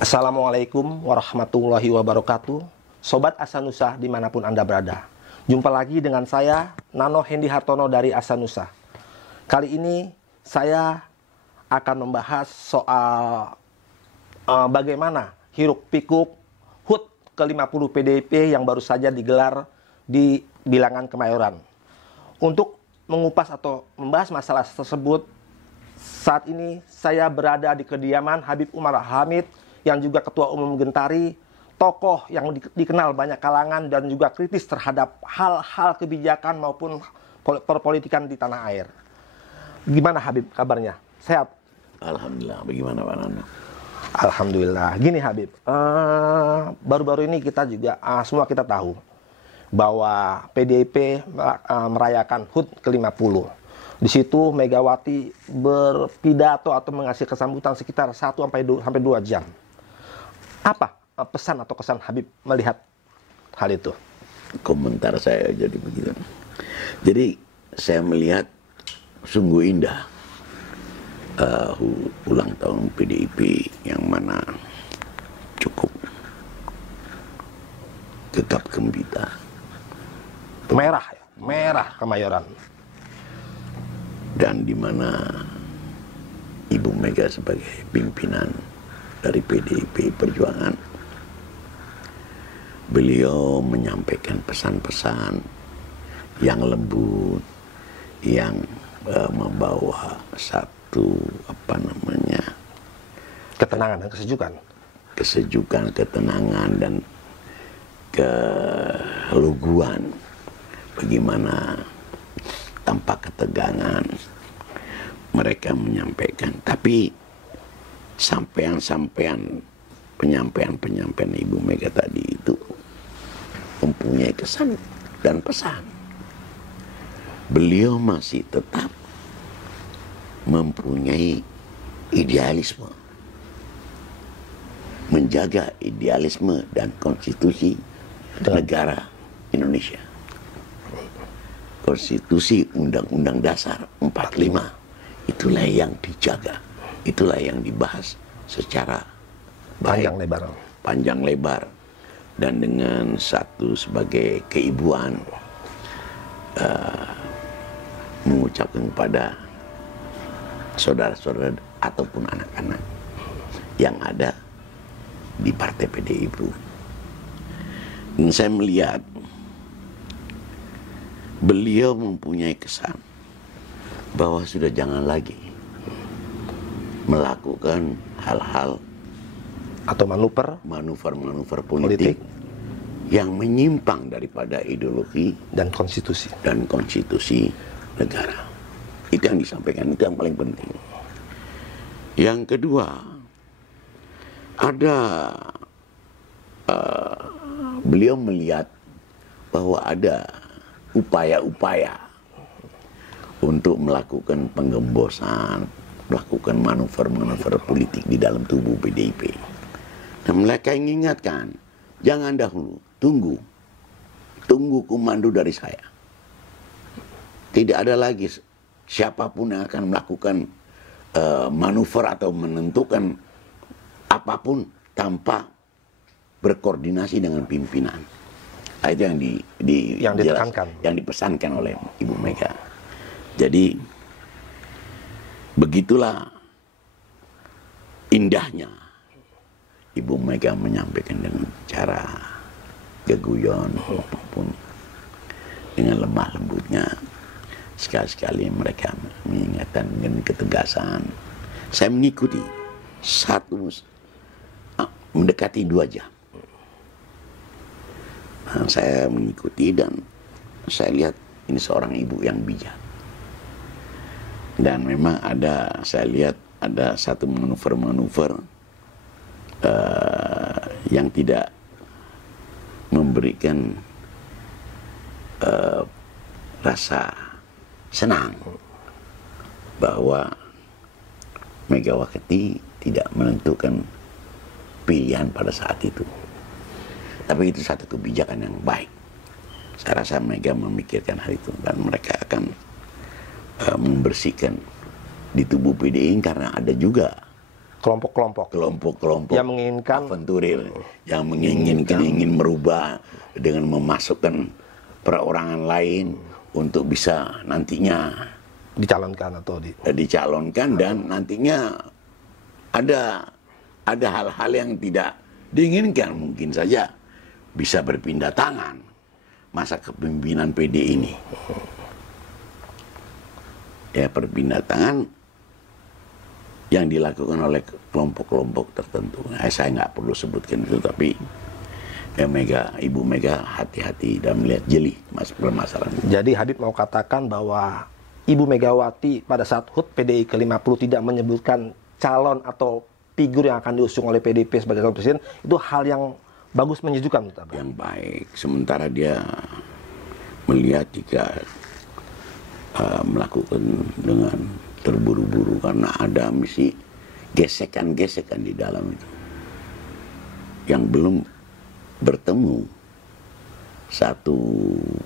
Assalamualaikum warahmatullahi wabarakatuh. Sobat Asanusa dimanapun Anda berada. Jumpa lagi dengan saya, Nano Hendy Hartono dari Asanusa. Kali ini saya akan membahas soal bagaimana hiruk pikuk HUT ke-50 PDIP yang baru saja digelar di Bilangan Kemayoran. Untuk mengupas atau membahas masalah tersebut, saat ini saya berada di kediaman Habib Umar Hamid yang juga Ketua Umum Gentari, tokoh yang dikenal banyak kalangan dan juga kritis terhadap hal-hal kebijakan maupun perpolitikan di tanah air. Gimana Habib kabarnya? Sehat? Alhamdulillah. Bagaimana Pak Nano? Alhamdulillah. Gini Habib, baru-baru ini kita juga semua kita tahu bahwa PDIP merayakan HUT ke-50. Di situ Megawati berpidato atau mengasih kesambutan sekitar 1-2 jam. Apa pesan atau kesan Habib melihat hal itu? Komentar saya jadi begitu. Jadi saya melihat sungguh indah ulang tahun PDIP yang mana cukup gegap gempita. Merah ya, merah Kemayoran. Dan di mana Ibu Mega sebagai pimpinan dari PDIP Perjuangan, beliau menyampaikan pesan-pesan yang lembut, yang membawa satu ketenangan dan kesejukan. Kesejukan, ketenangan dan keluguan. Bagaimana tanpa ketegangan mereka menyampaikan, tapi penyampaian Ibu Mega tadi itu mempunyai kesan dan pesan. Beliau masih tetap mempunyai idealisme, menjaga idealisme dan konstitusi negara Indonesia. Konstitusi Undang-Undang Dasar 45 itulah yang dijaga, itulah yang dibahas secara baik, panjang lebar, dan dengan satu sebagai keibuan mengucapkan kepada saudara-saudara ataupun anak-anak yang ada di Partai PDIP. Dan saya melihat beliau mempunyai kesan bahwa sudah jangan lagi melakukan hal-hal atau manuver politik yang menyimpang daripada ideologi dan konstitusi negara. Itu yang disampaikan, itu yang paling penting. Yang kedua, ada beliau melihat bahwa ada upaya-upaya untuk melakukan penggembosan, melakukan manuver-manuver politik di dalam tubuh PDIP. Dan mereka mengingatkan, jangan dahulu, tunggu komando dari saya. Tidak ada lagi siapapun yang akan melakukan manuver atau menentukan apapun tanpa berkoordinasi dengan pimpinan. Itu yang ditekankan, yang dipesankan oleh Ibu Mega. Jadi begitulah indahnya Ibu Mega menyampaikan dengan cara geguyon maupun dengan lemah lembutnya. Sekali-sekali mereka mengingatkan dengan ketegasan. Saya mengikuti mendekati 2 jam. Nah, saya mengikuti dan saya lihat ini seorang ibu yang bijak. Dan memang saya lihat ada satu manuver-manuver yang tidak memberikan rasa senang bahwa Megawati tidak menentukan pilihan pada saat itu. Tapi itu satu kebijakan yang baik. Saya rasa Mega memikirkan hal itu dan mereka akan membersihkan di tubuh PDI karena ada juga kelompok-kelompok yang menginginkan aventurir, yang ingin merubah dengan memasukkan perorangan lain untuk bisa nantinya dicalonkan atau dicalonkan, dan nantinya ada hal-hal yang tidak diinginkan, mungkin saja bisa berpindah tangan masa kepemimpinan PD ini. Ya, berpindah tangan yang dilakukan oleh kelompok-kelompok tertentu. Saya nggak perlu sebutkan itu, tapi Ibu Mega hati-hati dan melihat jeli permasalahan. Jadi Habib mau katakan bahwa Ibu Megawati pada saat HUT PDI ke-50 tidak menyebutkan calon atau figur yang akan diusung oleh PDIP sebagai calon presiden, itu hal yang bagus, menyejukkan menurut Abah. Yang baik. Sementara dia melihat jika melakukan dengan terburu-buru karena ada misi gesekan-gesekan di dalam itu yang belum bertemu satu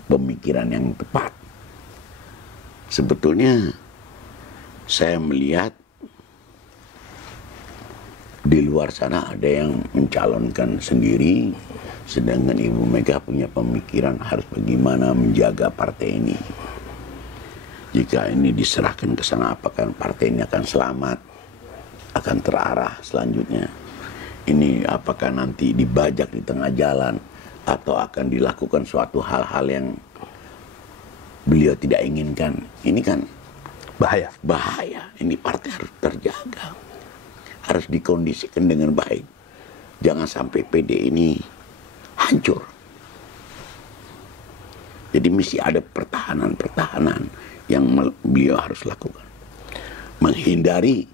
pemikiran yang tepat. Sebetulnya saya melihat di luar sana ada yang mencalonkan sendiri, sedangkan Ibu Mega punya pemikiran harus bagaimana menjaga partai ini. Jika ini diserahkan ke sana, apakah partai ini akan selamat, akan terarah selanjutnya? Ini apakah nanti dibajak di tengah jalan, atau akan dilakukan suatu hal-hal yang beliau tidak inginkan? Ini kan bahaya. Ini partai harus terjaga, harus dikondisikan dengan baik. Jangan sampai PD ini hancur. Jadi mesti ada pertahanan yang beliau harus lakukan. Menghindari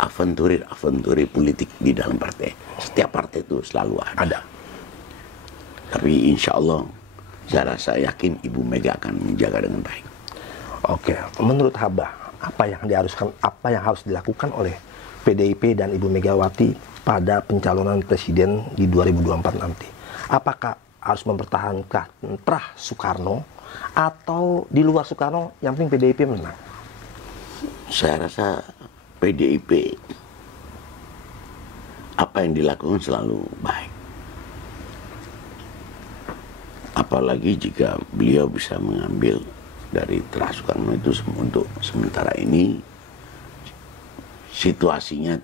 aventurir politik di dalam partai. Setiap partai itu selalu ada. Tapi insya Allah saya rasa yakin Ibu Mega akan menjaga dengan baik. Oke, menurut Abah, apa yang harus dilakukan oleh PDIP dan Ibu Megawati pada pencalonan presiden di 2024 nanti? Apakah harus mempertahankan terah Soekarno, atau di luar Soekarno yang penting PDIP menang? Saya rasa PDIP apa yang dilakukan selalu baik. Apalagi jika beliau bisa mengambil dari terah Soekarno itu untuk sementara ini situasinya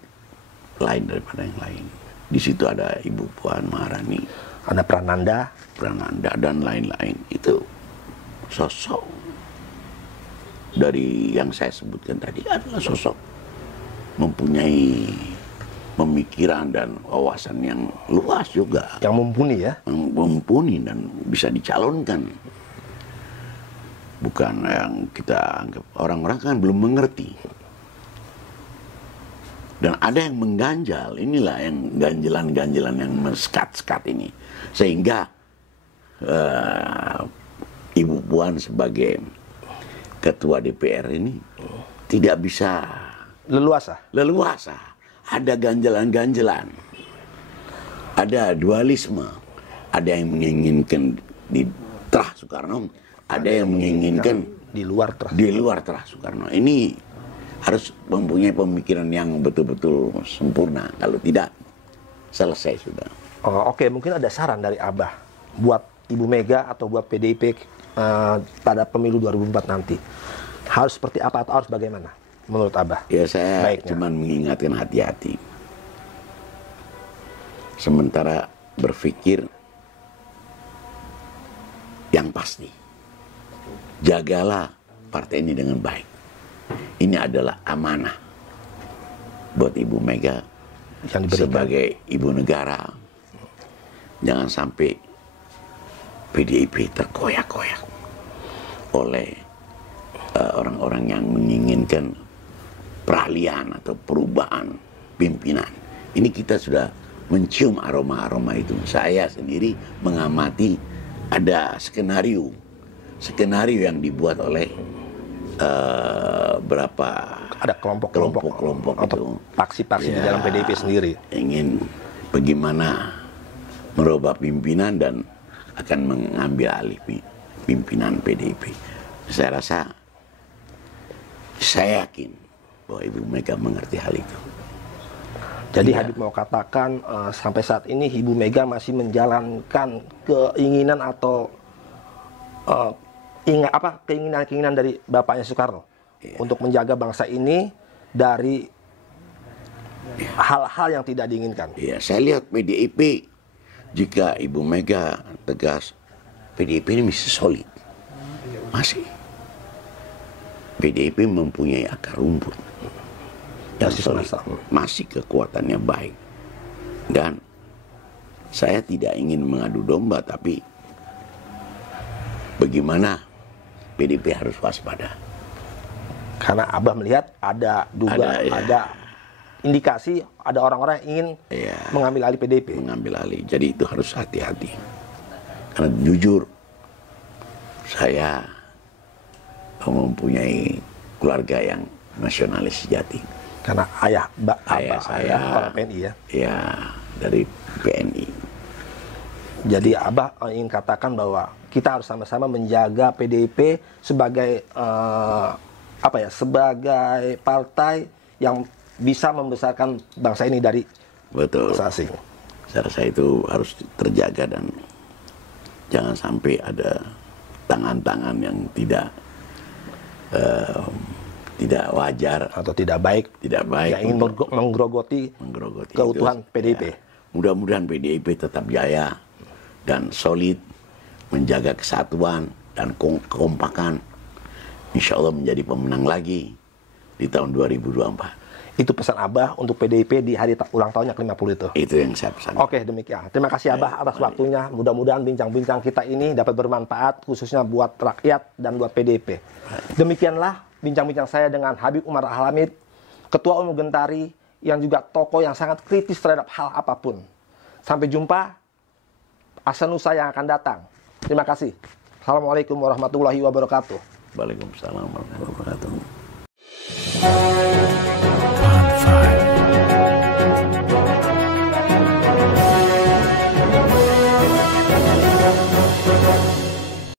lain daripada yang lain. Di situ ada Ibu Puan Maharani, ada Prananda dan lain-lain. Itu sosok dari yang saya sebutkan tadi adalah sosok mempunyai pemikiran dan wawasan yang luas juga. Yang mumpuni ya? Yang mumpuni dan bisa dicalonkan. Bukan yang kita anggap, orang-orang kan belum mengerti. Dan ada yang mengganjal, inilah yang ganjelan-ganjelan yang mensekat-sekat ini. Sehingga Ibu Puan sebagai ketua DPR ini tidak bisa leluasa. Ada ganjelan-ganjelan, ada dualisme, ada yang menginginkan di terah Soekarno, ada yang menginginkan di luar terah Soekarno. Ini harus mempunyai pemikiran yang betul-betul sempurna. Kalau tidak, selesai sudah. Oke, mungkin ada saran dari Abah buat Ibu Mega atau buat PDIP pada pemilu 2004 nanti. Harus seperti apa atau harus bagaimana menurut Abah? Ya, saya cuma mengingatkan hati-hati. Sementara berpikir yang pasti. Jagalah partai ini dengan baik. Ini adalah amanah buat Ibu Mega yang sebagai ibu negara. Jangan sampai PDIP terkoyak-koyak oleh orang-orang yang menginginkan peralihan atau perubahan pimpinan. Ini kita sudah mencium aroma-aroma itu. Saya sendiri mengamati ada skenario yang dibuat oleh berapa ada kelompok atau paksi-paksi di dalam PDIP sendiri ingin bagaimana merubah pimpinan dan akan mengambil alih pimpinan PDIP. Saya yakin bahwa Ibu Mega mengerti hal itu. Jadi Iya. Habib mau katakan sampai saat ini Ibu Mega masih menjalankan keinginan atau keinginan dari bapaknya Soekarno untuk menjaga bangsa ini dari hal-hal yang tidak diinginkan. Ya, saya lihat PDIP, jika Ibu Mega tegas, PDIP ini masih solid. Masih. PDIP mempunyai akar rumput yang solid. Masih kekuatannya baik. Dan saya tidak ingin mengadu domba, tapi bagaimana PDIP harus waspada. Karena Abah melihat ada indikasi ada orang-orang yang ingin mengambil alih PDIP. Mengambil alih. Jadi itu harus hati-hati. Karena jujur, saya mempunyai keluarga yang nasionalis sejati. Karena ayah saya orang PNI ya. Ya, dari PNI. Jadi Abah ingin katakan bahwa kita harus sama-sama menjaga PDIP sebagai sebagai partai yang bisa membesarkan bangsa ini dari asing. Saya rasa itu harus terjaga dan jangan sampai ada tangan-tangan yang tidak wajar atau tidak baik yang ingin menggerogoti keutuhan PDIP. Ya. Mudah-mudahan PDIP tetap jaya dan solid, menjaga kesatuan dan kekompakan. Insya Allah menjadi pemenang lagi di tahun 2024. Itu pesan Abah untuk PDIP di hari ulang tahunnya ke-50 itu. Itu yang saya pesan. Oke, demikian. Terima kasih Abah atas waktunya. Mudah-mudahan bincang-bincang kita ini dapat bermanfaat khususnya buat rakyat dan buat PDIP. Demikianlah bincang-bincang saya dengan Habib Umar Al-Hamid, Ketua Umum Gentari, yang juga tokoh yang sangat kritis terhadap hal apapun. Sampai jumpa Asanusa yang akan datang. Terima kasih. Assalamualaikum warahmatullahi wabarakatuh. Waalaikumsalam warahmatullahi wabarakatuh.